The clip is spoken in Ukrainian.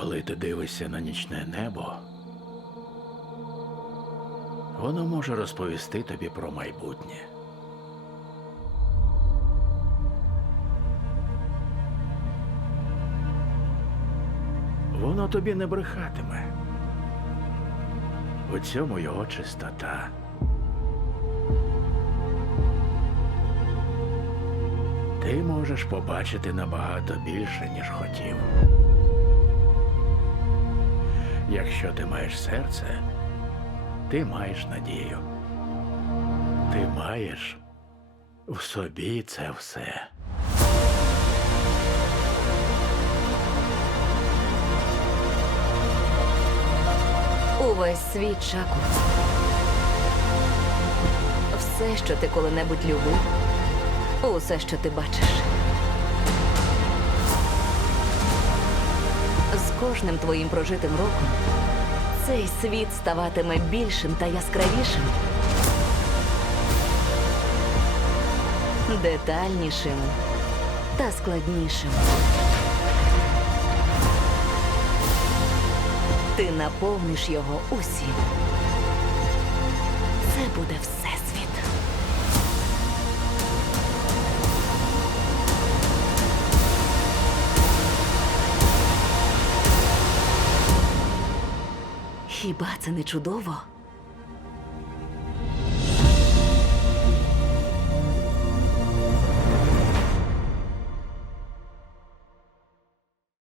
Коли ти дивишся на нічне небо, воно може розповісти тобі про майбутнє. Воно тобі не брехатиме. У цьому його чистота. Ти можеш побачити набагато більше, ніж хотів. Якщо ти маєш серце, ти маєш надію. Ти маєш в собі це все. Увесь світ Чаку. Все, що ти коли-небудь любив, усе, що ти бачиш. Кожним твоїм прожитим роком цей світ ставатиме більшим та яскравішим, детальнішим та складнішим. Ти наповниш його усім. Це буде всесвіт. Хіба це не чудово?